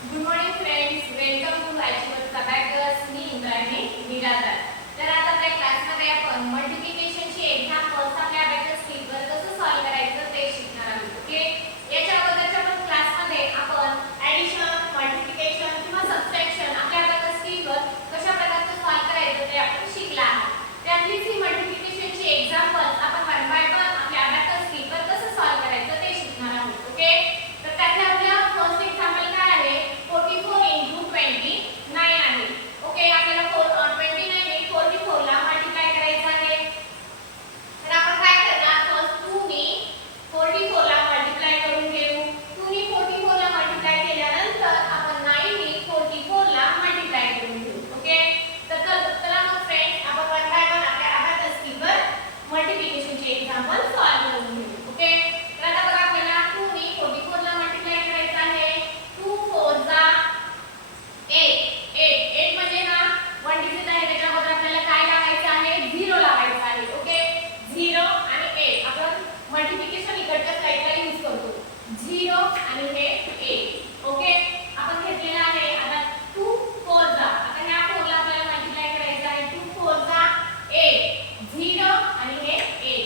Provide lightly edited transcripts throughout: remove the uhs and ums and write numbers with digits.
Good morning friends, welcome to Achievers Abacus. मी इंद्रायणी निराधार. तर आता आपल्या क्लासमध्ये आपण मल्टिप्लिकेशनची एक्झाम्पल्स आपल्या अबॅकस स्किलवर कसं सॉल्व्ह करायचं ते शिकणार आहोत. ओके, याच्या अगोदरच्या पण क्लासमध्ये आपण ॲडिशन, मल्टिप्लिकेशन किंवा सबट्रॅक्शन आपल्या अबॅकस स्किलवर कशा प्रकारचं सॉल्व्ह करायचं ते आपण शिकला आहोत. त्यातलीच ही मल्टिप्लिकेशनची एक्झाम्पल्स आपण वन बाय वन आपल्या अबॅकस स्किलवर कसं सॉल्व्ह करायचं ते शिकणार आहोत. ओके, तर त्यातल्या आपल्या फर्स्ट एक्झाम्पल काय आहे, 44 into 29 आहे. ओके, आपल्याला 29 ने 44 ला मल्टिप्लाय करायचं आहे. तर आपण काय करणार, फर्स्ट 2 ने 44 ला मल्टिप्लाय करून घेऊ. 2 ने 44 ला मल्टिप्लाय केल्यानंतर आपण 9 ने 44 ला मल्टिप्लाय करून घेऊ. ओके, तर चला मग फ्रेंड्स आपण वन बाय वन आपल्या अबॅकस स्किलवर मल्टिप्लिकेशनचे एक्झाम्पल सॉल्व्ह करून घेऊ. ओके, तर आता बघा, आपल्याला 2 ने 44 ला मल्टिप्लाय करायचं आहे. 2 4 जा 8 8 म्हणजे ना वन डिजिट आहे, त्याच्यामध्ये आपल्याला काय लावायचं आहे, 0 लावायचं आहे. ओके, 0 आणि 8 आपण मल्टिप्लिकेशन इकडच्या साइडला यूज करतो. 0 आणि हे 8. ओके, आपण घेतलेला आहे. आता 2 4 जा, आता ह्या 4 ला आपल्याला मल्टिप्लाय करायचं आहे. 2 4 जा 8, 0 आणि हे 8.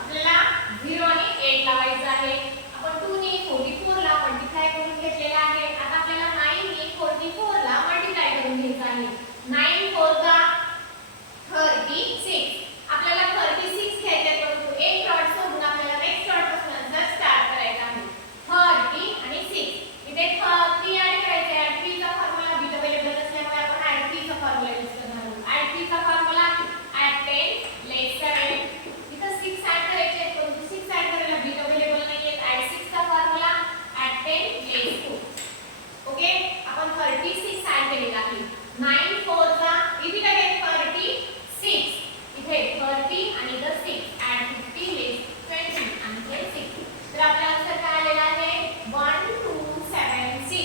आपल्याला 0 आणि 8 लावायचं आहे. आपण 2 ने 44 ला मल्टिप्लाय करून घेतलेला आहे. आता आपल्याला 9 ने 44 ला मल्टिप्लाय करून घ्यायचं आहे. 9 4 जा 36. आपल्याला 36 घ्यायचे, परंतु एक डॉट सोडून आपल्याला नेक्स्ट डॉट पासून स्टार्ट करायचं आहे. 30 आणि 6 इथे 3 ऍड करायचे आहे. ऍड 3 चा फॉर्म्युला बीट अवेलेबल असल्यामुळे आपण ऍड 3 चा फॉर्म्युला यूज करणार आहोत. ऍड 3 चा फॉर्म्युला ऍड 10 लेस 7. इथे 6 ऍड करायचे आहेत, परंतु 6 ऍड करायला बीट अवेलेबल नाहीये. ऍड 6 चा फॉर्म्युला ऍड 10 लेस 2. ओके, आपण 36 ऍड केलेला आहे. 9 4 जा इथे काय आहे, 36. इथे 30 आणि इथे 6 ऍड 50 लेस 20 आणि हे 6. तर आपला आन्सर काय आलेला आहे, 1 2 7 6.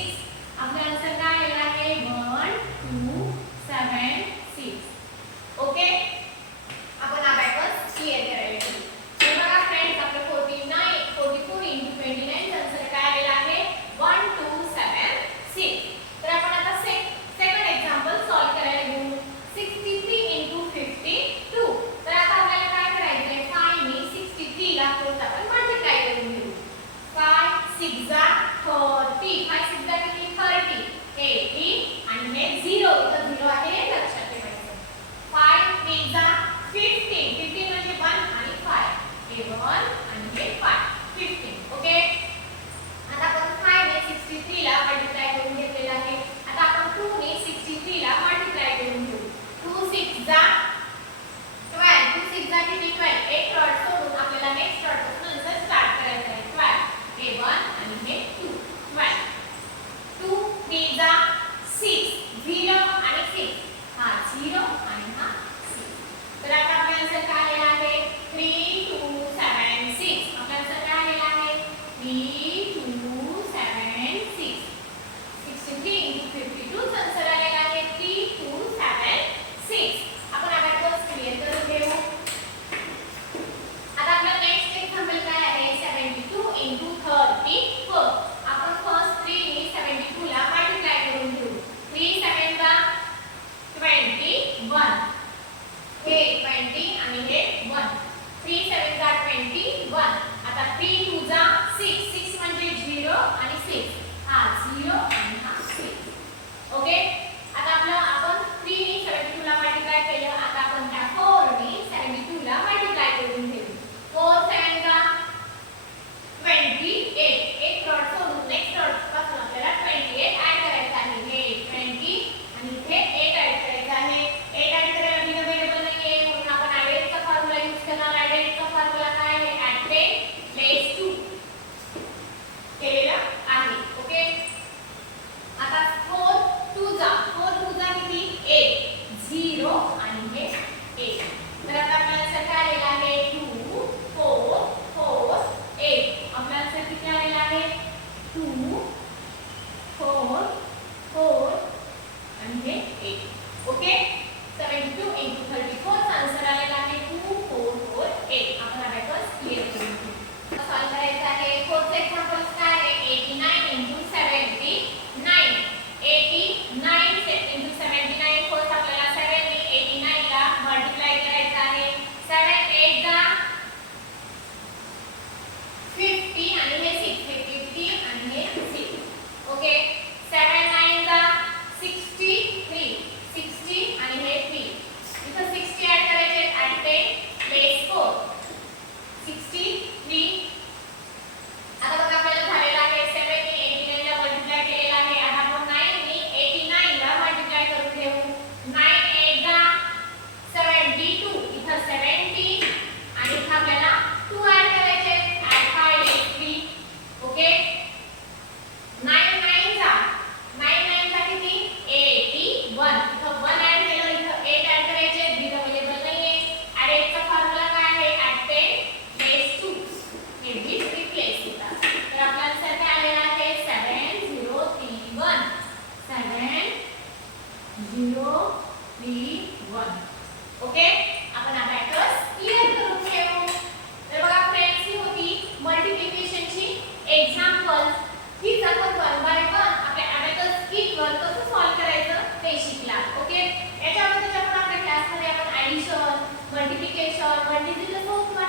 आपला आन्सर काय आलेला आहे, 1 2 7 6. ओके, आपण अबॅकस क्लिअर करायला घेऊ. तर बघा फ्रेंड्स, आपलं 44 into 29 चा आन्सर काय आलेला आहे, 1 2 7 6. तर आपण आता सेकंड एक्झाम्पल सॉल्व्ह करायला घेऊ. 63 into 52. तर आता आपल्याला काय करायचं आहे, 5 ने 63 ला परत आपण मल्टिप्लाय करून घेऊ. 5 6 जा 30. 5 6 जा किती, 30. 80 आणि हे 0 इथं 0 आहे हे लक्षात ठेवायचं. 5 3 जा 15. 15 म्हणजे 1 आणि 5. हे 1 आणि हे 5 15. ओके, आता आपण 5 ने 63 ला मल्टिप्लाय करून घेतलेला आहे. आता आपण 2 ने 63 ला मल्टिप्लाय करून घेऊ. 2 6 जा 12. 2 6 जा किती, 12. एक डॉट सोडून आपल्याला नेक्स्ट डॉट पासून स्टार्ट करायचं आहे. 12 हे 1 आणि हे 2 12. 2 3 जा 3 1 ओके आपण अबॅकस क्लिअर करून घेऊ तर बघा फ्रेंड्स ही होती मल्टिप्लिकेशनची एक्झाम्पल्स हीच आपण 1 बाय 1 आपल्या अबॅकस किट वर कसं सॉल्व करायचं ते शिकला ओके याच्या अगोदरच्या पण आपल्या क्लासमध्ये आपण ॲडिशन मल्टिप्लिकेशन मल्टिप्लिकेशन किंवा